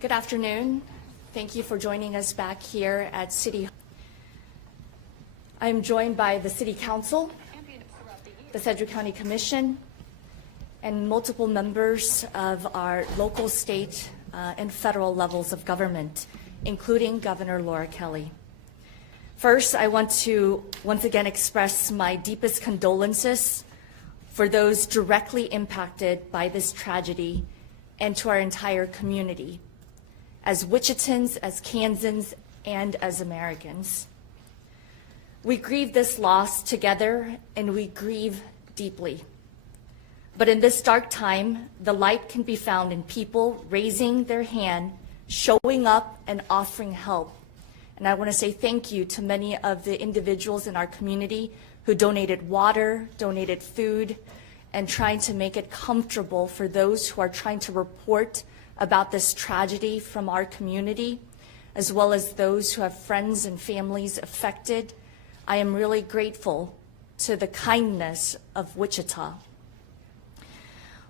Good afternoon. Thank you for joining us back here at City Hall. I'm joined by the City Council, the Sedgwick County Commission, and multiple members of our local, state, and federal levels of government, including Governor Laura Kelly. First, I want to once again express my deepest condolences for those directly impacted by this tragedy and to our entire community, as Wichitans, as Kansans, and as Americans. We grieve this loss together, and we grieve deeply. But in this dark time, the light can be found in people raising their hand, showing up, and offering help. And I want to say thank you to many of the individuals in our community who donated water, donated food, and trying to make it comfortable for those who are trying to report about this tragedy from our community, as well as those who have friends and families affected. I am really grateful to the kindness of Wichita.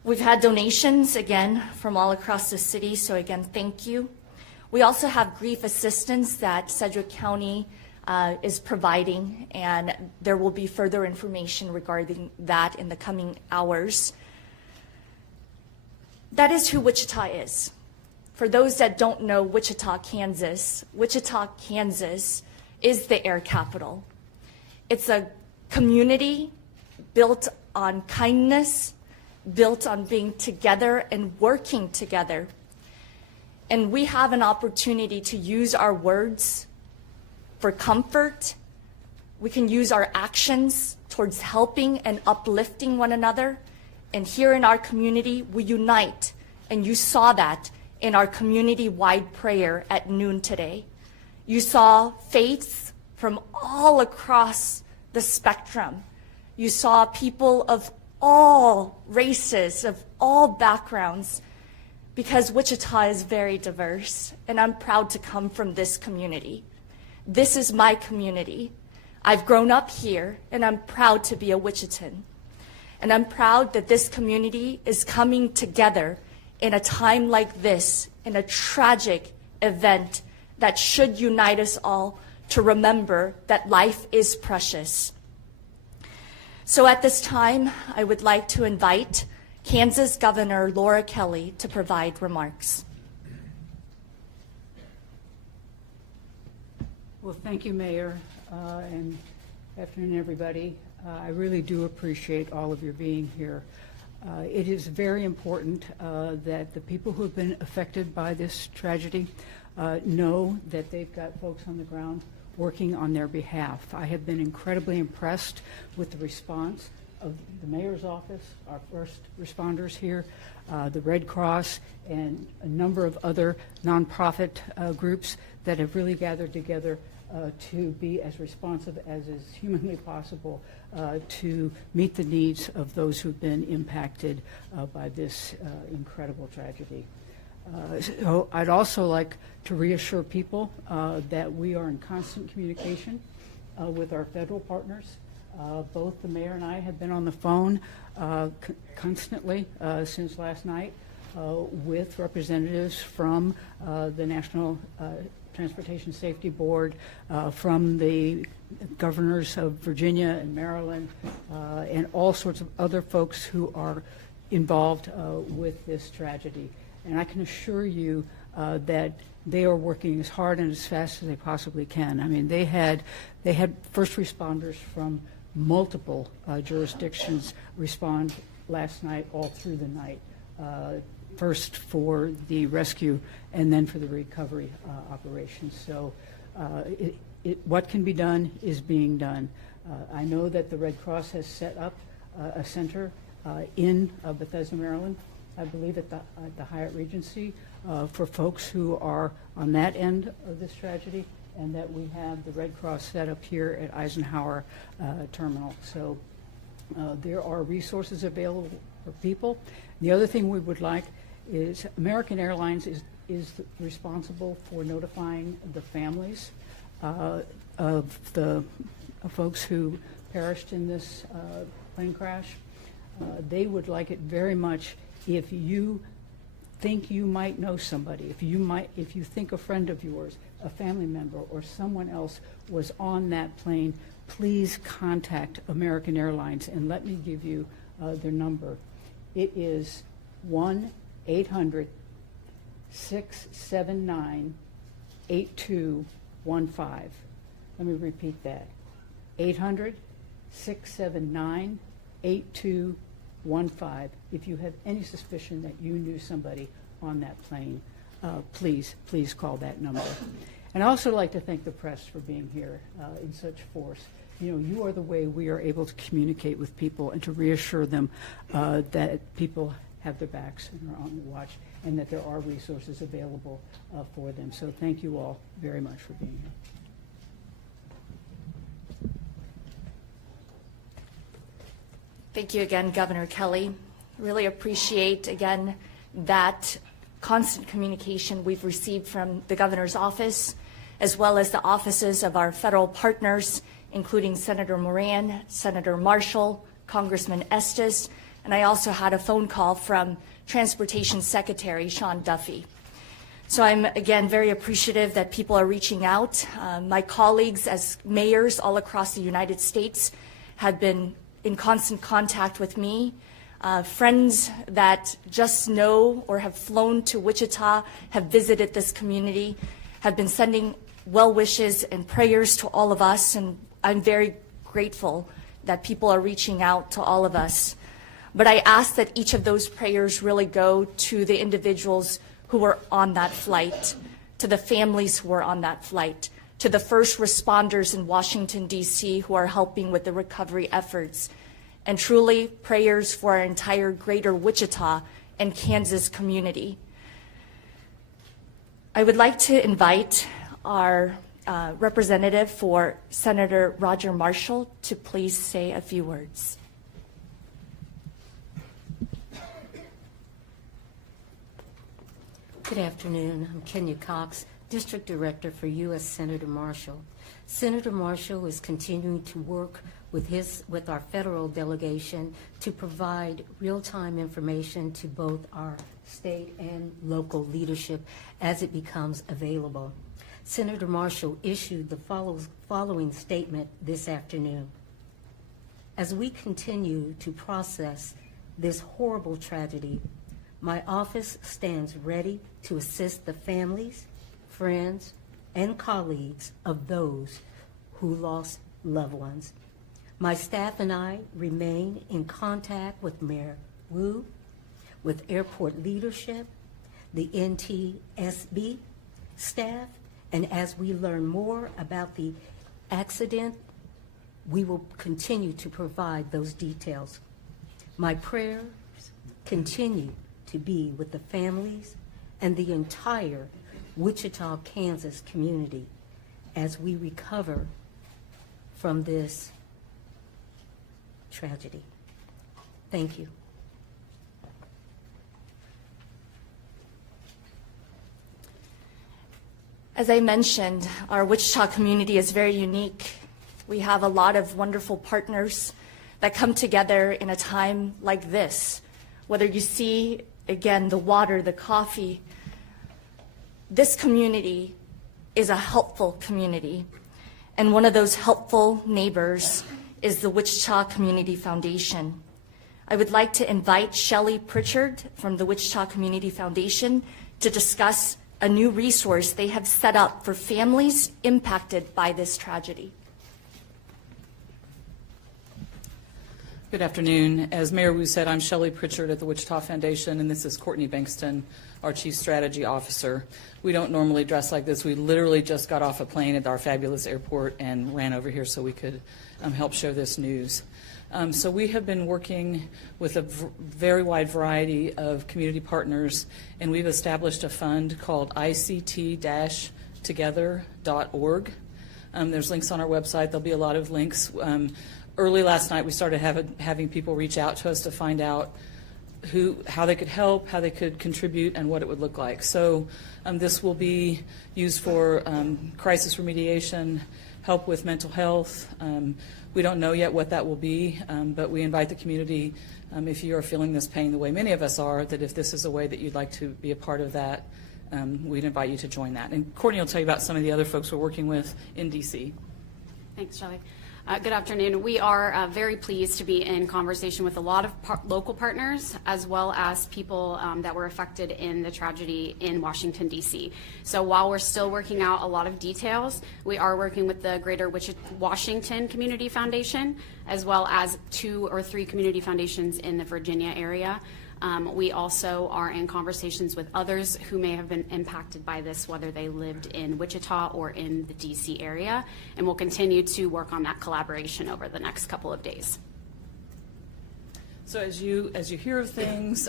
We've had donations, again, from all across the city, so again, thank you. We also have grief assistance that Sedgwick County is providing, and there will be further information regarding that in the coming hours. That is who Wichita is. For those that don't know Wichita, Kansas is the air capital. It's a community built on kindness, built on being together and working together. And we have an opportunity to use our words for comfort. We can use our actions towards helping and uplifting one another. And here in our community, we unite. And you saw that in our community-wide prayer at noon today. You saw faiths from all across the spectrum. You saw people of all races, of all backgrounds, because Wichita is very diverse, and I'm proud to come from this community. This is my community. I've grown up here, and I'm proud to be a Wichitan. And I'm proud that this community is coming together in a time like this, in a tragic event that should unite us all to remember that life is precious. So at this time, I would like to invite Kansas Governor Laura Kelly to provide remarks. Well, thank you, Mayor, and afternoon, everybody. I really do appreciate all of your being here. It is very important that the people who have been affected by this tragedy know that they've got folks on the ground working on their behalf. I have been incredibly impressed with the response of the mayor's office, our first responders here, the Red Cross, and a number of other nonprofit groups that have really gathered together to be as responsive as is humanly possible to meet the needs of those who've been impacted by this incredible tragedy. So I'd also like to reassure people that we are in constant communication with our federal partners. Both the mayor and I have been on the phone constantly since last night with representatives from the National Transportation Safety Board, from the governors of Virginia and Maryland, and all sorts of other folks who are involved with this tragedy. And I can assure you that they are working as hard and as fast as they possibly can. I mean, they had first responders from multiple jurisdictions respond last night, all through the night, first for the rescue and then for the recovery operations. So what can be done is being done. I know that the Red Cross has set up a center in Bethesda, Maryland, I believe at the Hyatt Regency, for folks who are on that end of this tragedy, and that we have the Red Cross set up here at Eisenhower Terminal. So there are resources available for people. The other thing we would like is American Airlines is responsible for notifying the families of the folks who perished in this plane crash. They would like it very much if you think you might know somebody, if you think a friend of yours, a family member, or someone else was on that plane, please contact American Airlines, and let me give you their number. It is 1-800-679-8215. Let me repeat that. 800-679-8215. If you have any suspicion that you knew somebody on that plane, please call that number. And I also like to thank the press for being here in such force. You know, you are the way we are able to communicate with people and to reassure them that people have their backs and are on the watch, and that there are resources available for them. So thank you all very much for being here. Thank you again, Governor Kelly. Really appreciate, again, that constant communication we've received from the governor's office, as well as the offices of our federal partners, including Senator Moran, Senator Marshall, Congressman Estes, and I also had a phone call from Transportation Secretary Sean Duffy. So I'm, again, very appreciative that people are reaching out. My colleagues as mayors all across the United States have been in constant contact with me. Friends that just know or have flown to Wichita, have visited this community, have been sending well wishes and prayers to all of us, and I'm very grateful that people are reaching out to all of us. But I ask that each of those prayers really go to the individuals who were on that flight, to the families who were on that flight, to the first responders in Washington, D.C. who are helping with the recovery efforts, and truly prayers for our entire greater Wichita and Kansas community. I would like to invite our representative for Senator Roger Marshall to please say a few words. Good afternoon. I'm Kenya Cox, District Director for U.S. Senator Marshall. Senator Marshall is continuing to work with our federal delegation to provide real-time information to both our state and local leadership as it becomes available. Senator Marshall issued the following statement this afternoon. As we continue to process this horrible tragedy, my office stands ready to assist the families, friends, and colleagues of those who lost loved ones. My staff and I remain in contact with Mayor Wu, with airport leadership, the NTSB staff, and as we learn more about the accident, we will continue to provide those details. My prayers continue to be with the families and the entire Wichita, Kansas community as we recover from this tragedy. Thank you. As I mentioned, our Wichita community is very unique. We have a lot of wonderful partners that come together in a time like this. Whether you see, again, the water, the coffee, this community is a helpful community. And one of those helpful neighbors is the Wichita Community Foundation. I would like to invite Shelley Pritchard from the Wichita Community Foundation to discuss a new resource they have set up for families impacted by this tragedy. Good afternoon. As Mayor Wu said, I'm Shelley Pritchard at the Wichita Foundation, and this is Courtney Bankston, our Chief Strategy Officer. We don't normally dress like this. We literally just got off a plane at our fabulous airport and ran over here so we could help show this news. So we have been working with a very wide variety of community partners, and we've established a fund called ICT-together.org. There's links on our website. There'll be a lot of links. Early last night, we started having people reach out to us to find out how they could help, how they could contribute, and what it would look like. So this will be used for crisis remediation, help with mental health. We don't know yet what that will be, but we invite the community, if you are feeling this pain the way many of us are, that if this is a way that you'd like to be a part of that, we'd invite you to join that. And Courtney will tell you about some of the other folks we're working with in D.C. Thanks, Shelley. Good afternoon. We are very pleased to be in conversation with a lot of local partners, as well as people that were affected in the tragedy in Washington, D.C. So while we're still working out a lot of details, we are working with the Greater Washington Community Foundation, as well as 2 or 3 community foundations in the Virginia area. We also are in conversations with others who may have been impacted by this, whether they lived in Wichita or in the DC area, and we'll continue to work on that collaboration over the next couple of days. So as you hear of things,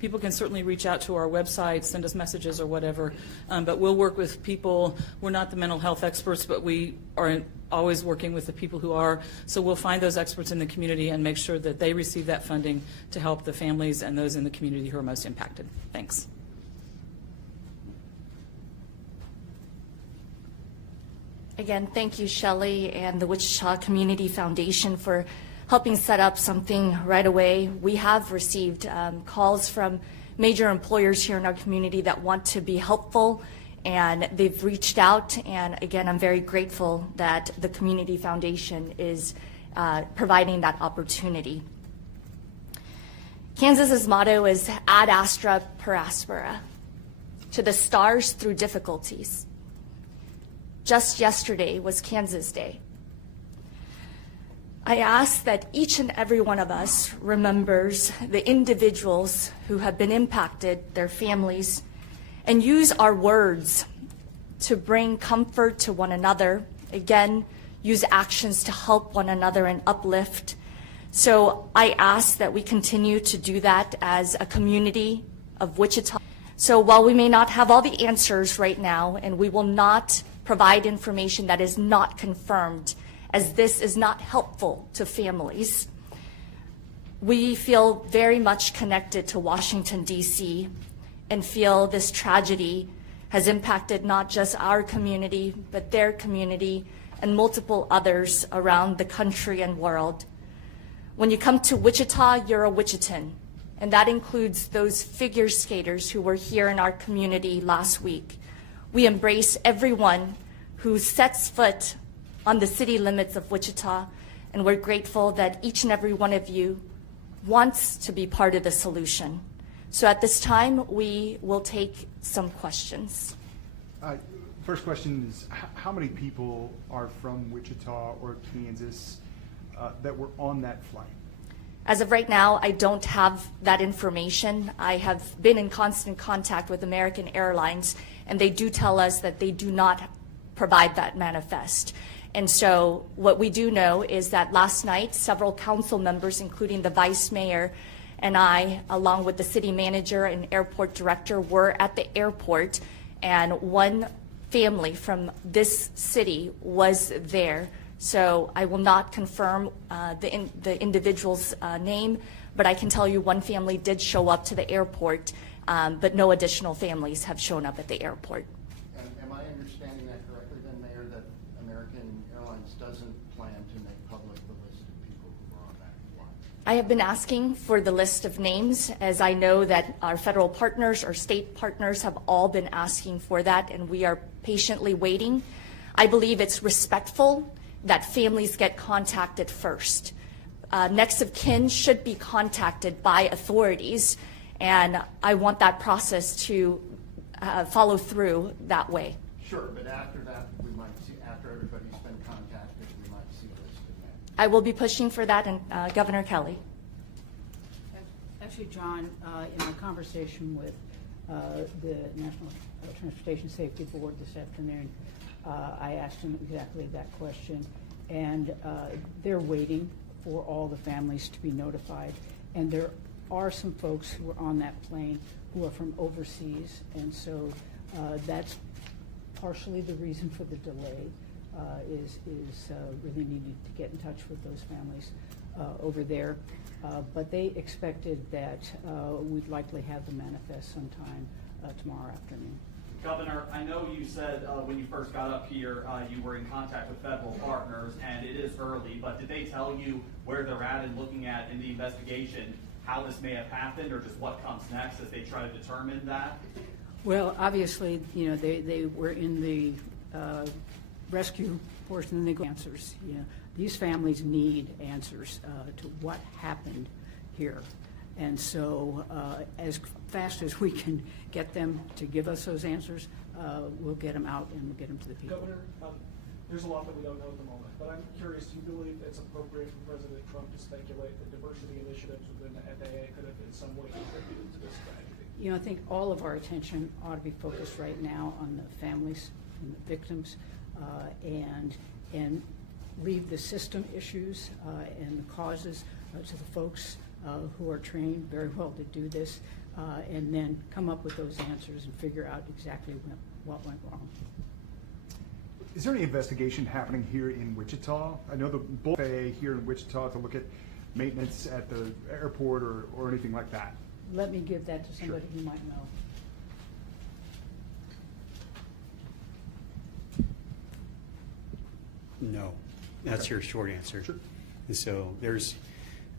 people can certainly reach out to our website, send us messages or whatever, but we'll work with people. We're not the mental health experts, but we are always working with the people who are. So we'll find those experts in the community and make sure that they receive that funding to help the families and those in the community who are most impacted. Thanks. Again, thank you, Shelley, and the Wichita Community Foundation for helping set up something right away. We have received calls from major employers here in our community that want to be helpful, and they've reached out. And again, I'm very grateful that the Community Foundation is providing that opportunity. Kansas's motto is ad astra per aspera, to the stars through difficulties. Just yesterday was Kansas Day. I ask that each and every one of us remembers the individuals who have been impacted, their families, and use our words to bring comfort to one another. Again, use actions to help one another and uplift. So I ask that we continue to do that as a community of Wichita. So while we may not have all the answers right now, and we will not provide information that is not confirmed, as this is not helpful to families, we feel very much connected to Washington, D.C., and feel this tragedy has impacted not just our community, but their community and multiple others around the country and world. When you come to Wichita, you're a Wichitan, and that includes those figure skaters who were here in our community last week. We embrace everyone who sets foot on the city limits of Wichita, and we're grateful that each and every one of you wants to be part of the solution. So at this time, we will take some questions. First question is, how many people are from Wichita or Kansas that were on that flight? As of right now, I don't have that information. I have been in constant contact with American Airlines, and they do tell us that they do not provide that manifest. And so what we do know is that last night, several council members, including the vice mayor and I, along with the city manager and airport director, were at the airport, and one family from this city was there. So I will not confirm the individual's name, but I can tell you one family did show up to the airport, but no additional families have shown up at the airport. And am I understanding that correctly then, Mayor, that American Airlines doesn't plan to make public the list of people who were on that flight? I have been asking for the list of names, as I know that our federal partners, our state partners have all been asking for that, and we are patiently waiting. I believe it's respectful that families get contacted first. Next of kin should be contacted by authorities, and I want that process to follow through that way. Sure, but after that, we might see, after everybody's been contacted, we might see a list of names. I will be pushing for that, and Governor Kelly. Actually, John, in my conversation with the National Transportation Safety Board this afternoon, I asked them exactly that question, and they're waiting for all the families to be notified. And there are some folks who are on that plane who are from overseas, and so that's partially the reason for the delay, is really needing to get in touch with those families. over there. But they expected that we'd likely have the manifest sometime tomorrow afternoon. Governor, I know you said when you first got up here you were in contact with federal partners, and it is early, but did they tell you where they're at in looking at in the investigation how this may have happened, or just what comes next as they try to determine that? Well, obviously, you know, they were in the rescue portion and they go answers. You know, these families need answers to what happened here. And so as fast as we can get them to give us those answers, we'll get them out and we'll get them to the people. Governor, there's a lot that we don't know at the moment, but I'm curious, do you believe it's appropriate for President Trump to speculate that diversity initiatives within the FAA could have in some way contributed to this tragedy? You know, I think all of our attention ought to be focused right now on the families and the victims, and leave the system issues and the causes to the folks who are trained very well to do this, and then come up with those answers and figure out exactly what went wrong. Is there any investigation happening here in Wichita? I know the both FAA here in Wichita to look at maintenance at the airport or anything like that. Let me give that to somebody who might know. No, that's your short answer. Sure. And so there's,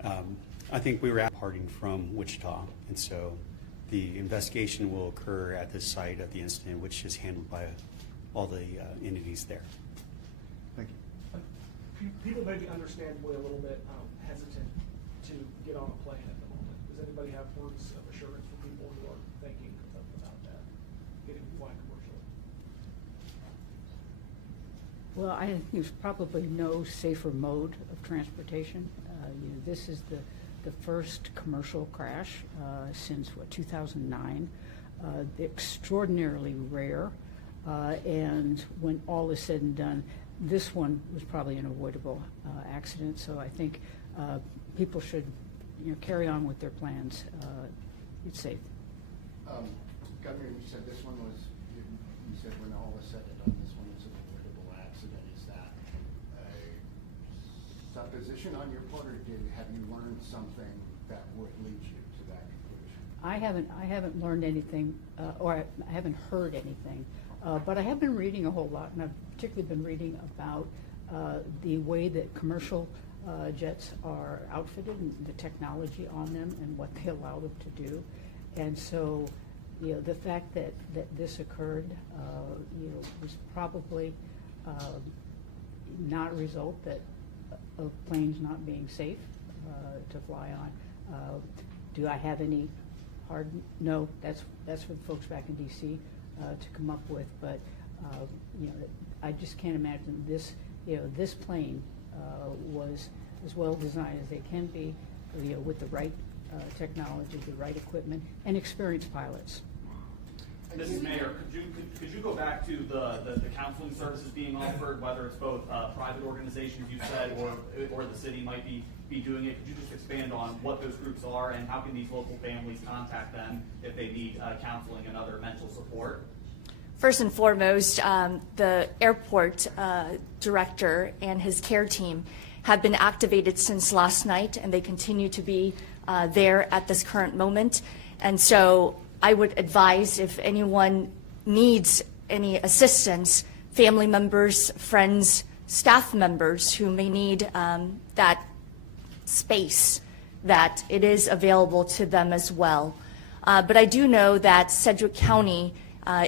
I think we were departing from Wichita, and so the investigation will occur at the site of the incident, which is handled by all the entities there. Thank you. People may be understandably a little bit hesitant to get on a plane at the moment. Does anybody have words of assurance for people who are thinking about that, getting flying commercially? Well, I think there's probably no safer mode of transportation. You know, this is the first commercial crash since, 2009. Extraordinarily rare, and when all is said and done, this one was probably an avoidable accident. So I think people should, you know, carry on with their plans. It's safe. Governor, you said this one was, you said when all is said and done, this one was an avoidable accident. Is that a supposition on your part, or have you learned something that would lead you to that conclusion? I haven't learned anything, or I haven't heard anything, but I have been reading a whole lot, and I've particularly been reading about the way that commercial jets are outfitted and the technology on them and what they allow them to do. And so, you know, the fact that this occurred, you know, was probably not a result of planes not being safe to fly on. Do I have any hard? No, that's for the folks back in D.C. To come up with. But you know, I just can't imagine this. You know, this plane was as well designed as they can be. You know, with the right technology, the right equipment, and experienced pilots. Mrs. Mayor, could you go back to the counseling services being offered, whether it's both private organizations you said or the city might be doing it? Could you just expand on what those groups are and how can these local families contact them if they need counseling and other mental support? First and foremost, the airport director and his care team have been activated since last night, and they continue to be there at this current moment. And so I would advise, if anyone needs any assistance, family members, friends, staff members who may need that space, that it is available to them as well. But I do know that Sedgwick County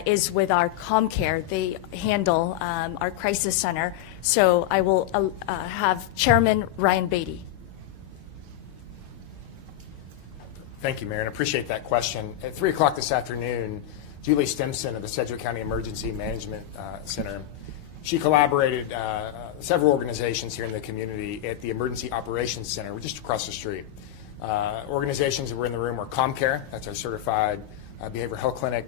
is with our ComCare. They handle our crisis center. So I will have Chairman Ryan Beatty. Thank you, Mayor, and I appreciate that question. At 3 o'clock this afternoon, Julie Stimson of the Sedgwick County Emergency Management Center, she collaborated several organizations here in the community at the Emergency Operations Center, we're just across the street. Organizations that were in the room were ComCare, that's our certified behavioral health clinic.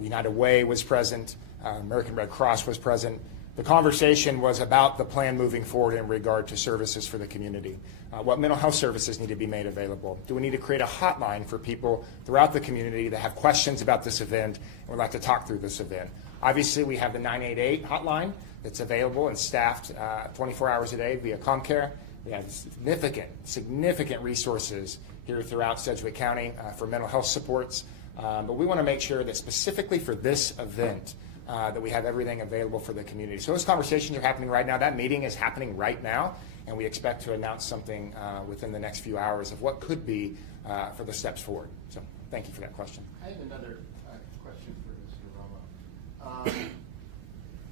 United Way was present. American Red Cross was present. The conversation was about the plan moving forward in regard to services for the community. What mental health services need to be made available? Do we need to create a hotline for people throughout the community that have questions about this event and would like to talk through this event? Obviously, we have the 988 hotline that's available and staffed 24 hours a day via ComCare. We have significant resources here throughout Sedgwick County for mental health supports. But we want to make sure that specifically for this event, that we have everything available for the community. So those conversations are happening right now. That meeting is happening right now, and we expect to announce something within the next few hours of what could be for the steps forward. So thank you for that question. I have another question for Mr. Romo.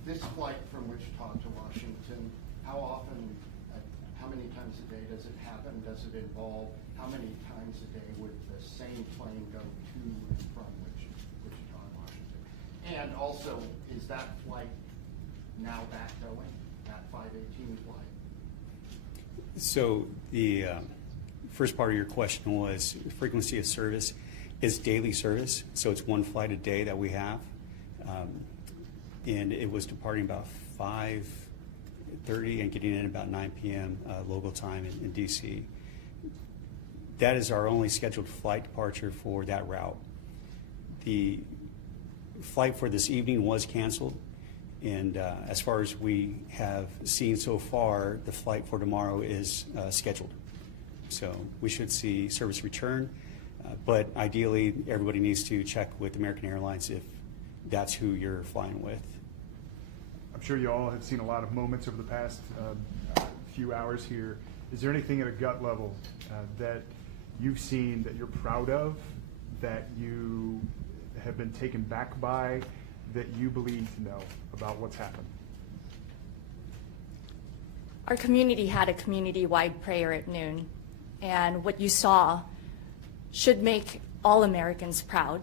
This flight from Wichita to Washington, how often, how many times a day does it happen? Does it involve, how many times a day would the same plane go to and from Wichita and Washington? And also, is that flight now back going, that 518 flight? So the first part of your question was frequency of service is daily service. So it's one flight a day that we have. And it was departing about 5:30 and getting in about 9 p.m. Local time in D.C. That is our only scheduled flight departure for that route. The flight for this evening was canceled, and as far as we have seen so far, the flight for tomorrow is scheduled. So we should see service return, but ideally everybody needs to check with American Airlines if that's who you're flying with. I'm sure you all have seen a lot of moments over the past few hours here. Is there anything at a gut level that you've seen that you're proud of, that you have been taken back by, that you believe to know about what's happened? Our community had a community-wide prayer at noon, and what you saw should make all Americans proud.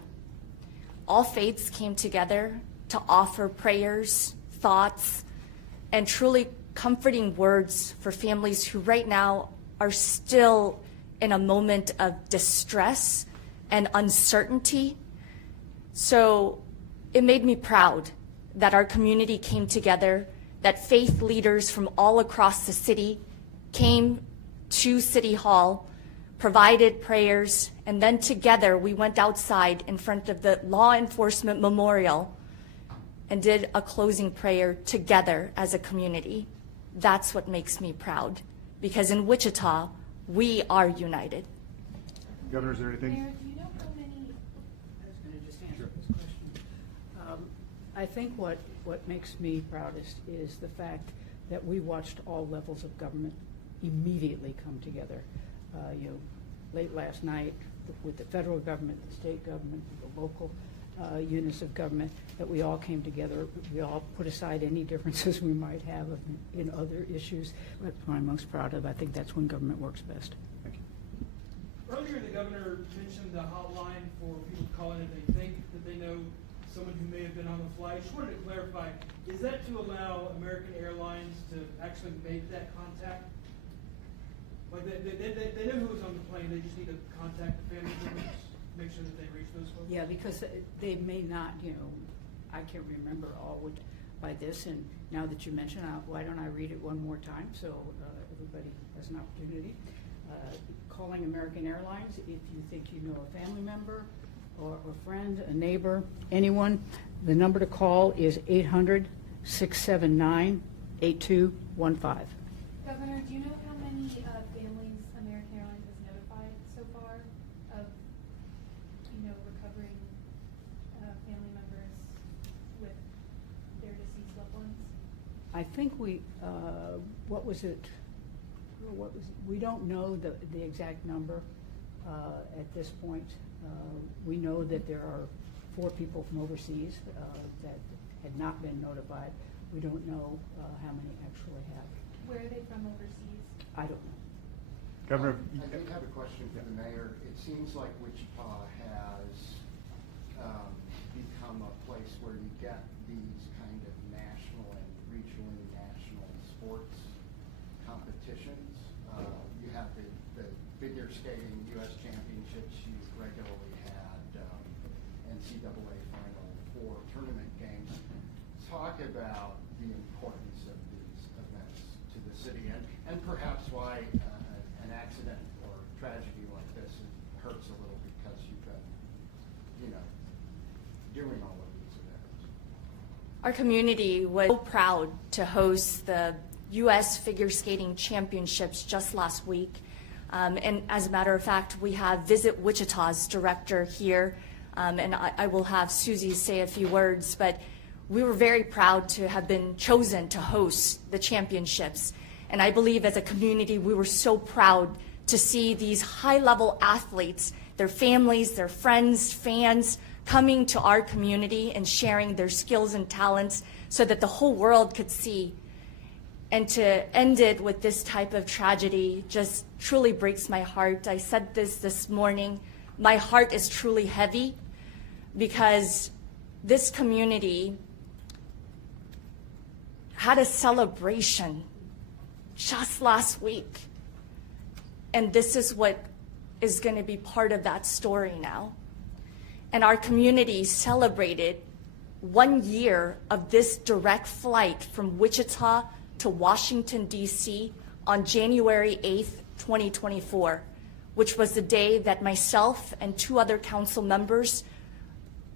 All faiths came together to offer prayers, thoughts, and truly comforting words for families who right now are still in a moment of distress and uncertainty. So it made me proud that our community came together, that faith leaders from all across the city came to City Hall, provided prayers, and then together we went outside in front of the Law Enforcement Memorial and did a closing prayer together as a community. That's what makes me proud, because in Wichita, we are united. Governor, is there anything? Mayor, do you know how many? I was going to just answer this question. I think what makes me proudest is the fact that we watched all levels of government immediately come together. Late last night with the federal government, the state government, the local units of government, that we all came together. We all put aside any differences we might have in other issues. That's what I'm most proud of. I think that's when government works best. Thank you. Earlier, the governor mentioned the hotline for people to call in if they think that they know someone who may have been on the flight. Just wanted to clarify, is that to allow American Airlines to actually make that contact? Like they know who was on the plane, they just need to contact the family members, make sure that they reach those folks? Yeah, because they may not, I can't remember all by this, and now that you mention it, why don't I read it one more time so everybody has an opportunity. Calling American Airlines, if you think you know a family member or a friend, a neighbor, anyone, the number to call is 800-679-8215. Governor, do you know how many families American Airlines has notified so far of, recovering family members with their deceased loved ones? I think we don't know the exact number at this point. We know that there are 4 people from overseas that had not been notified. We don't know how many actually have. Where are they from overseas? I don't know. Governor, I did have a question for the mayor. It seems like Wichita has become a place where you get these kind of national and regionally national sports competitions. You have the figure skating U.S. championships. You've regularly had NCAA Final Four tournament games. Talk about the importance of these events to the city, and perhaps why an accident or tragedy like this hurts a little because you've been, doing all of these events. Our community was so proud to host the U.S. Figure Skating Championships just last week. And as a matter of fact, we have Visit Wichita's director here, and I will have Susie say a few words, but we were very proud to have been chosen to host the championships. And I believe as a community, we were so proud to see these high-level athletes, their families, their friends, fans, coming to our community and sharing their skills and talents so that the whole world could see. And to end it with this type of tragedy just truly breaks my heart. I said this morning, my heart is truly heavy because this community had a celebration just last week. And this is what is going to be part of that story now. And our community celebrated 1 year of this direct flight from Wichita to Washington, D.C. on January 8th, 2024, which was the day that myself and 2 other council members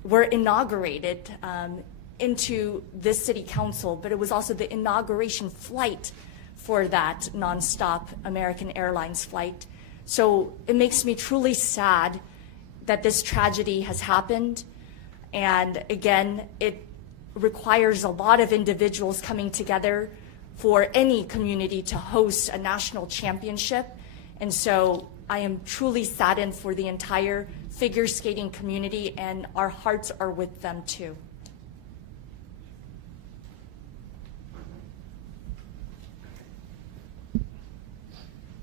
were inaugurated into this city council, but it was also the inauguration flight for that nonstop American Airlines flight. So it makes me truly sad that this tragedy has happened. And again, it requires a lot of individuals coming together for any community to host a national championship. And so I am truly saddened for the entire figure skating community, and our hearts are with them too.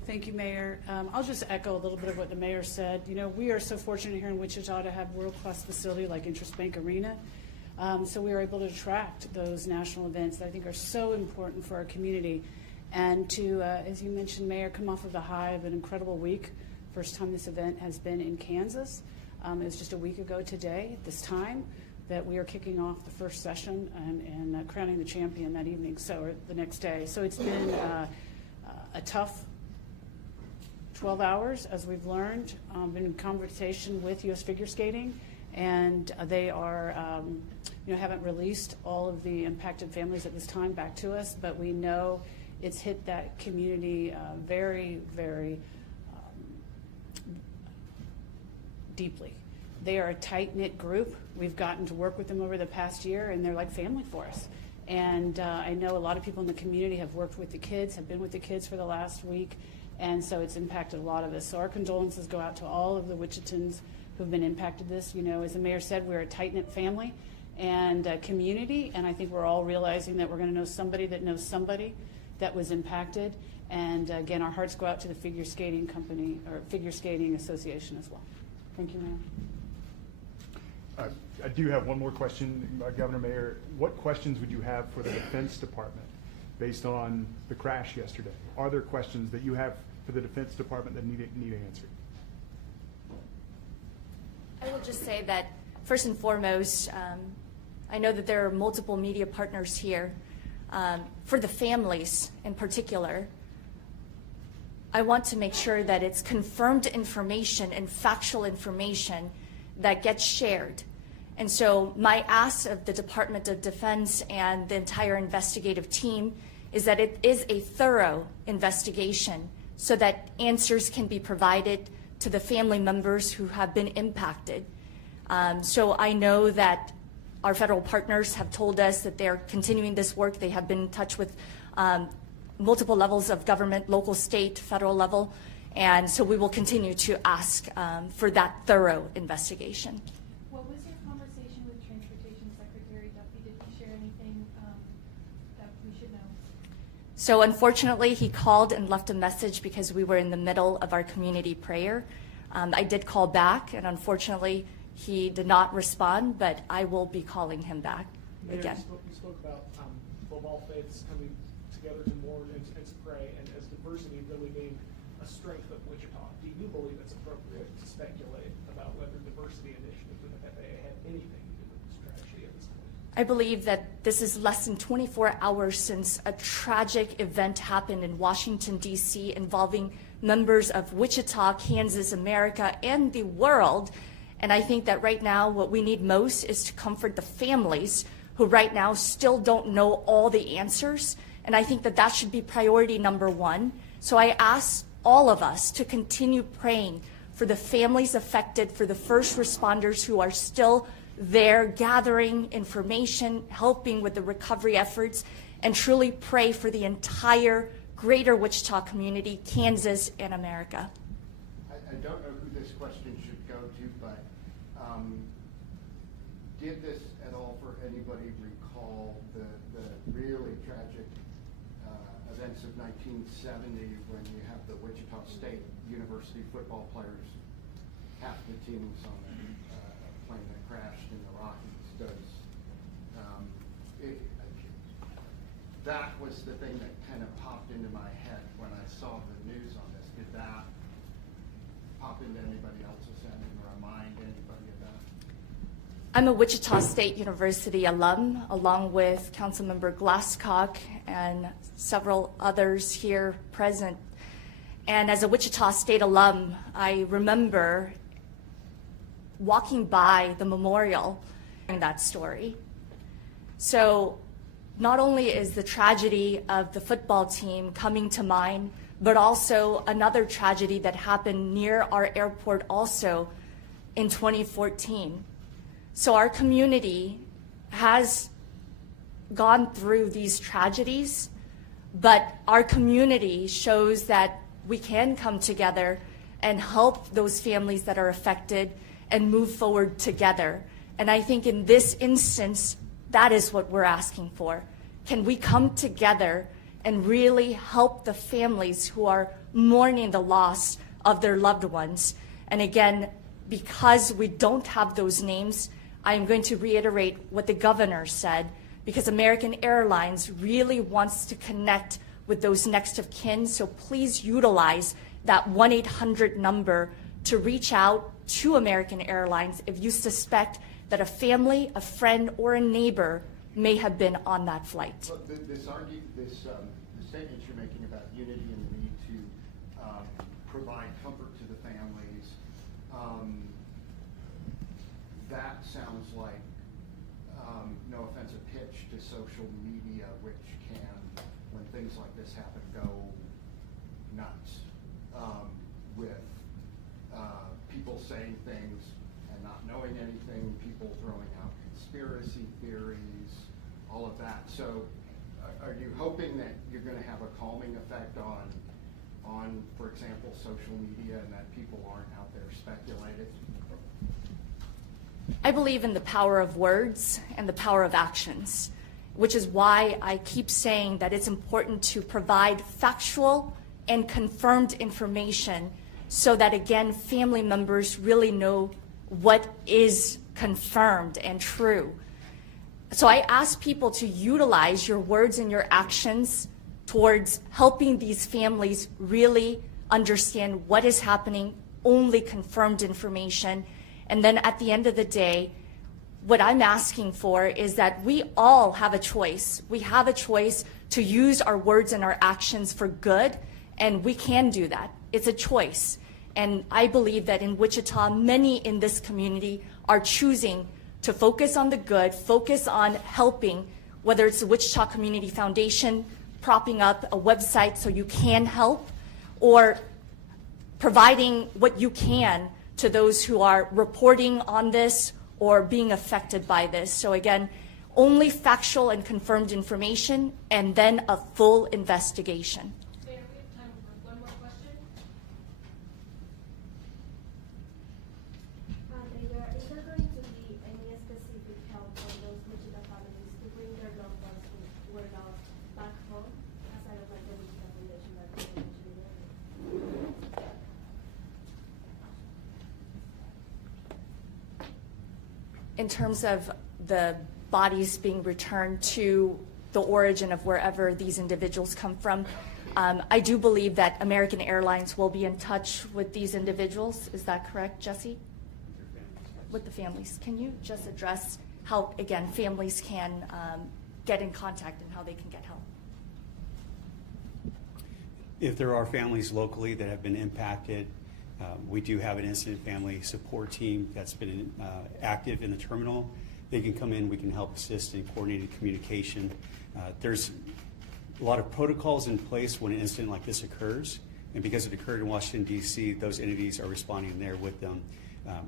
Thank you, Mayor. I'll just echo a little bit of what the mayor said. You know, we are so fortunate here in Wichita to have world-class facility like Interest Bank Arena. So we are able to attract those national events that I think are so important for our community. And to, as you mentioned, Mayor, come off of the high of an incredible week. First time this event has been in Kansas. It was just a week ago today, at this time, that we are kicking off the first session and crowning the champion that evening, or the next day. So it's been a tough 12 hours, as we've learned. Been in conversation with U.S. Figure Skating, and they are, haven't released all of the impacted families at this time back to us, but we know it's hit that community very, very deeply. They are a tight-knit group. We've gotten to work with them over the past year, and they're like family for us. And I know a lot of people in the community have worked with the kids, have been with the kids for the last week, and so it's impacted a lot of us. So our condolences go out to all of the Wichitans who've been impacted this. You know, as the mayor said, we're a tight-knit family and community, and I think we're all realizing that we're going to know somebody that knows somebody that was impacted. And again, our hearts go out to the Figure Skating Company, or Figure Skating Association as well. Thank you, Mayor. I do have one more question, Governor Mayor. What questions would you have for the Defense Department based on the crash yesterday? Are there questions that you have for the Defense Department that need answered? I will just say that, first and foremost, I know that there are multiple media partners here. For the families in particular, I want to make sure that it's confirmed information and factual information that gets shared. And so my ask of the Department of Defense and the entire investigative team is that it is a thorough investigation so that answers can be provided to the family members who have been impacted. So I know that our federal partners have told us that they're continuing this work. They have been in touch with multiple levels of government, local, state, federal level. And so we will continue to ask for that thorough investigation. What was your conversation with Transportation Secretary Duffy? Did he share anything that we should know? So unfortunately, he called and left a message because we were in the middle of our community prayer. I did call back, and unfortunately, he did not respond, but I will be calling him back again. You spoke about football faiths coming together to mourn and to pray, and as diversity really being a strength of Wichita. Do you believe it's appropriate to speculate about whether diversity initiatives in the FAA had anything to do with this tragedy at this point? I believe that this is less than 24 hours since a tragic event happened in Washington, D.C. involving members of Wichita, Kansas, America, and the world. And I think that right now what we need most is to comfort the families who right now still don't know all the answers And I think that that should be priority number one. So I ask all of us to continue praying for the families affected, for the first responders who are still there gathering information, helping with the recovery efforts, and truly pray for the entire greater Wichita community, Kansas, and America. I don't know who this question should go to, but did this at all for anybody recall the really tragic events of 1970 when you have the Wichita State University football players, half the team was on a plane that crashed in the Rockies? That was the thing that kind of popped into my head when I saw the news on this. Did that pop into anybody else's head or remind anybody of that? I'm a Wichita State University alum, along with Councilmember Glasscock and several others here present. And as a Wichita State alum, I remember walking by the memorial in that story. So not only is the tragedy of the football team coming to mind, but also another tragedy that happened near our airport also in 2014. So our community has gone through these tragedies, but our community shows that we can come together and help those families that are affected and move forward together. And I think in this instance, that is what we're asking for. Can we come together and really help the families who are mourning the loss of their loved ones? And again, because we don't have those names, I am going to reiterate what the governor said, because American Airlines really wants to connect with those next of kin. So please utilize that 1-800 number to reach out to American Airlines if you suspect that a family, a friend, or a neighbor may have been on that flight. Well, the statements you're making about unity and the need to provide comfort to the families, that sounds like, no offense, a pitch to social media, which can, when things like this happen, go nuts with people saying things and not knowing anything, people throwing out conspiracy theories, all of that. So are you hoping that you're going to have a calming effect on, for example, social media, and that people aren't out there speculating? I believe in the power of words and the power of actions, which is why I keep saying that it's important to provide factual and confirmed information so that, again, family members really know what is confirmed and true. So I ask people to utilize your words and your actions towards helping these families really understand what is happening, only confirmed information. And then at the end of the day, what I'm asking for is that we all have a choice. We have a choice to use our words and our actions for good, and we can do that. It's a choice. And I believe that in Wichita, many in this community are choosing to focus on the good, focus on helping, whether it's the Wichita Community Foundation propping up a website so you can help, or providing what you can to those who are reporting on this or being affected by this. So again, only factual and confirmed information, and then a full investigation. Mayor, we have time for one more question. Mayor, is there going to be any specific help for those Wichita families to bring their loved ones who were lost back home, aside of like the Wichita Foundation that you mentioned earlier? In terms of the bodies being returned to the origin of wherever these individuals come from, I do believe that American Airlines will be in touch with these individuals. Is that correct, Jesse? With the families. Can you just address how, again, families can get in contact and how they can get help? If there are families locally that have been impacted, we do have an incident family support team that's been active in the terminal. They can come in, we can help assist in coordinated communication. There's a lot of protocols in place when an incident like this occurs. And because it occurred in Washington, D.C., those entities are responding there with them.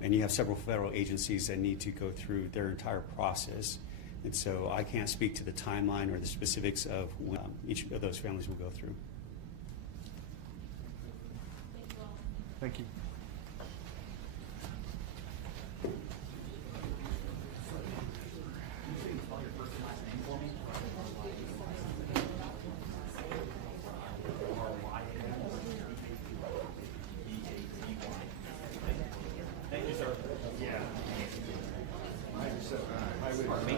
And you have several federal agencies that need to go through their entire process. And so I can't speak to the timeline or the specifics of when each of those families will go through. Thank you. Thank you, sir. Yeah. Pardon me?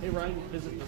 Hey, Ryan, visit the.